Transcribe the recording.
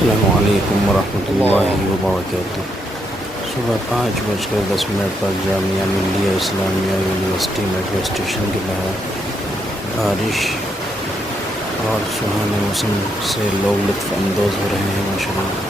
अस्सलामु अलैकुम वरहमतुल्लाहि वबरकातुह। सुबह 5:10 पर Jamia Millia Islamia university metro station के बाहर बारिश और सुहाने मौसम से लोग लुत्फ़ अंदोज़ हो रहे हैं माशाअल्लाह।